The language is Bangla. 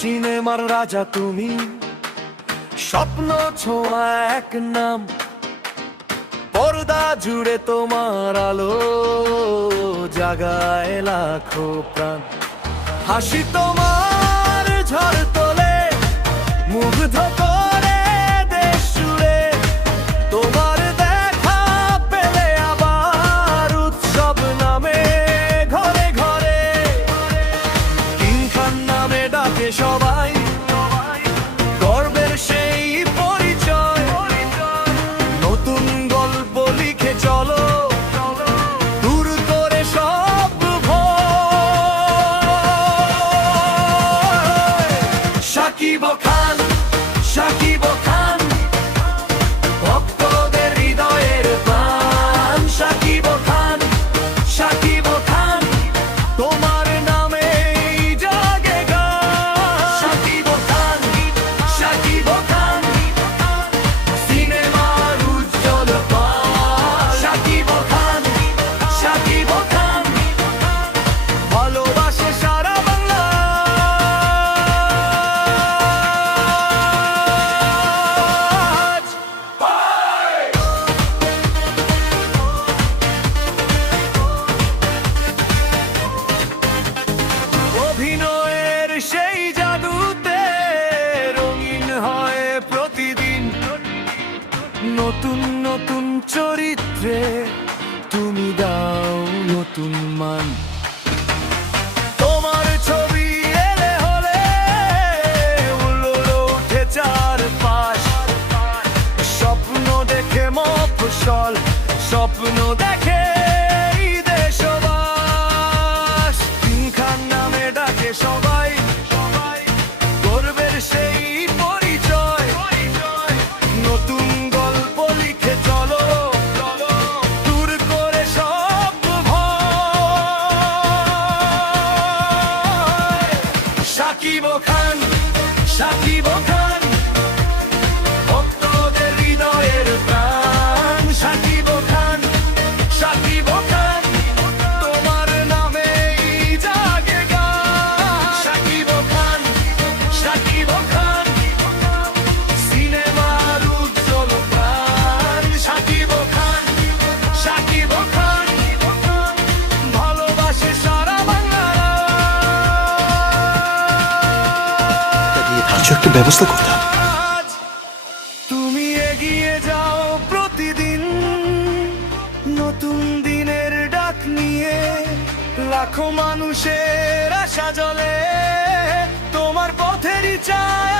সিনেমার রাজা তুমি, স্বপ্ন ছোঁয়া এক নাম, পর্দা জুড়ে তোমার আলো জাগায় লাখো প্রাণ। হাসি তোমার ঝড় তোলে, মুগ্ধ করে দেশ জুড়ে। তোমার দেখা পেলে আবার উৎসব নামে ঘরে ঘরে। কিং খান নামে ডাকে সবাই, গর্বের সেই পরিচয়। নতুন গল্প লিখে চলো, দূর করে সব ভয়। শাকিব খান, শাকিব খান, ভক্তদের হৃদয়ের প্রাণ। শাকিব খান, শাকিব খান, তোমার নামে জাগে গান। শাকিব খান, শাকিব খান, সিনেমার উজ্জ্বল পান। শাকিব খান, শাকিব খান, ভালোবাসে সারা বাংলা। অভিনয়ের সেই জাদুতে রঙিন হয় প্রতিদিন। নতুন নতুন চরিত্রে তুমি দাও নতুন মান। তোমার ছবি এলে হলে উল্লো উঠে চারপাশ। স্বপ্ন দেখে মফস্বল, স্বপ্ন দেখে এই দেশবাস। কিং খান নামে ডাকে সবাই, গর্বের সেই পরিচয়। নতুন গল্প লিখে চলো, দূর করে সব ভয়। শাকিব খান, শাকিব খান, ভক্তদের হৃদয়ের প্রাণ। শাকিব খান, শাকিব খান, তোমার নামেই জাগে গান। শাকিব খান, শাকিব খান, সিনেমার উজ্জ্বল প্রাণ। শাকিব খান, শাকিব খান, ভালোবাসে সারা বাংলা। কিছু একটা ব্যবস্থা করতাম। আজ তুমি এগিয়ে যাও প্রতিদিন, নতুন দিনের ডাক নিয়ে। লাখো মানুষের আশা জ্বলে, তোমার পথেরই চায়